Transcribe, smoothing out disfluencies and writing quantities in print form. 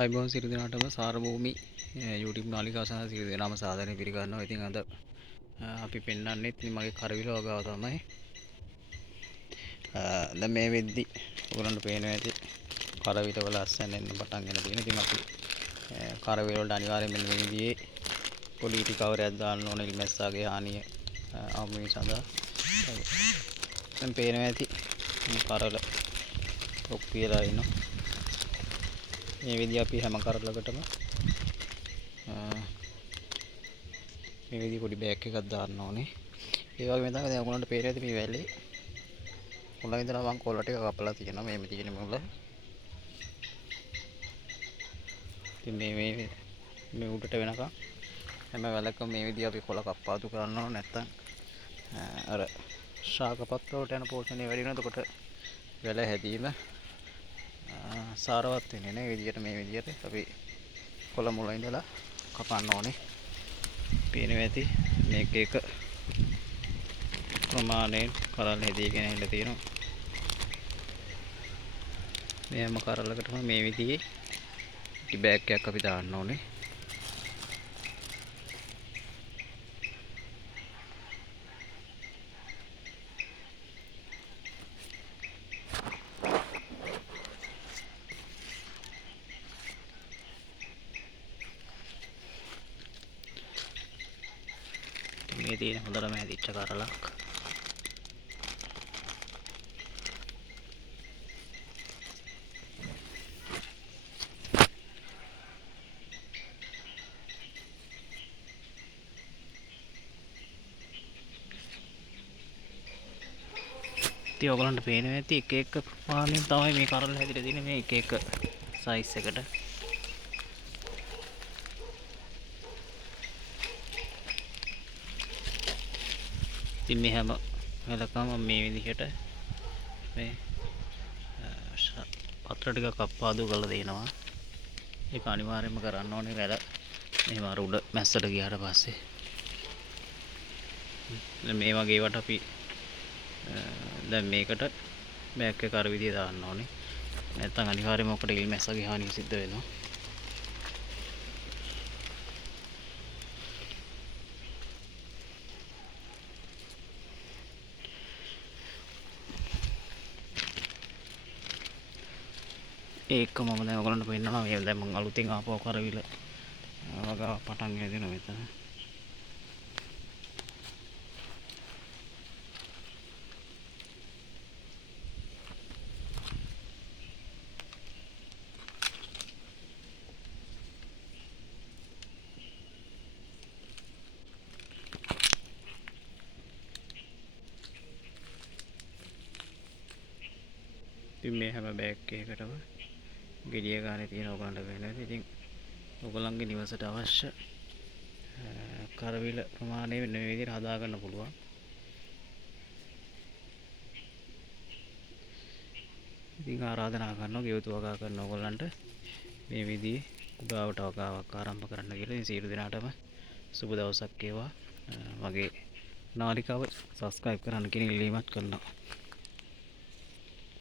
අයිබෝන් සිරු දෙනාටම සාරභූමි YouTube නාලිකාව සඳහා සිරු දෙනාම සාදරයෙන් පිළිගන්නවා. ඉතින් අද අපි පෙන්වන්නෙත් මගේ කරවිල වගාව තමයි. දැන් මේ වෙද්දි ඔයගලන්ට පේනවා ඇති කරවිල වල අස්සන්න එන්න පටන් ගෙන තියෙන. ඉතින් අපි කරවිල වලට අනිවාර්යයෙන් මෙන්න මේ විදිහේ පොඩි ඉටි කවරයක් දාන්න ඕන ඉල්මැස්සාගේ හානිය අවම සඳහා. දැන් පේනවා ඇති කරවල ඔප්පියලා ඉන්නවා. මේ විදිහ අපි හැම කරලකටම මේ විදිහ පොඩි බෑග් එකක් දාන්න ඕනේ. ඒ වගේම තමයි දැන් ඔයගොල්ලන්ට පේන ඇති මේ වැල්ලේ මුල ඉඳලා මම කොළ ටික කපලා තියෙනවා. මේ තියෙන මුල. ඉතින් මේ උඩට වෙනකම් හැම වැලකම මේ විදිහ අපි කොළ කප්පාතු කරන්න ඕන. නැත්තම් අර ශාකපත් වලට යන පෝෂණය වැඩි වෙනවා. එතකොට වැල හැදීම සාරවත් වෙන්නේ නැහැ. විදියට මේ විදියට අපි කොළ මුල ඉඳලා කපන්න ඕනේ. පේනවා ඇති මේක එක ප්‍රමාණයෙන් කරල් හැදීගෙන ඉන්න තියෙනවා. මේ හැම කරලකටම මේ විදිහේ ඉටි බෑග් එකක් අපි දාන්න ඕනේ. මේ තියෙන හොඳටම හැදිච්ච කරලක්. ඉතින් ඔයගලන්ට පේනවා ඇති එක එක ප්‍රමාණයෙන් තමයි මේ කරල් හැදිලා තියෙන්නේ. මේ එක එක සයිස් එකට. ඉතින් මේ හැම වෙලකම මේ විදිහට මේ පත්‍ර ටික කප්පාදු කරලා දෙනවා. ඒක අනිවාර්යයෙන්ම කරන්න ඕනේ. වැල මෙහෙම අර උඩ මැස්සට ගියාට පස්සේ මේ වගේ වට අපි දැන් මේකට බෑග් එක අර විදිය දාන්න ඕනේ. නැත්නම් අනිවාර්යයෙන්ම ඔකට ඉල් මැස්සගේ හානිය සිද්ධ වෙනවා. ඒක මම දැන් ඔයගලන්ට පෙන්නනවා. මේ දැන් මම අලුතින් ආපුව කරවිල වගාව පටන් ගෙන දෙනවා මෙතන. ඉතින් මේ හැම බෑග් එකකටම ගෙඩිය ගානේ තියෙන ඔයගලන්ට වෙනවා. ඉතින් ඔයගලන්ගේ නිවසට අවශ්‍ය කරවිල ප්‍රමාණය වෙන විදිහට හදා ගන්න පුළුවන්. ඉතින් ආරාධනා කරනවා ගෙවතු වගා කරන ඔයගලන්ට මේ විදිහේ උගාවට වගාවක් ආරම්භ කරන්න කියලා. ඉතින් සියලු දෙනාටම සුබ දවසක් වේවා. මගේ නාලිකාව සබ්ස්ක්‍රයිබ් කරන්න කියන ඉල්ලීමක් කරනවා.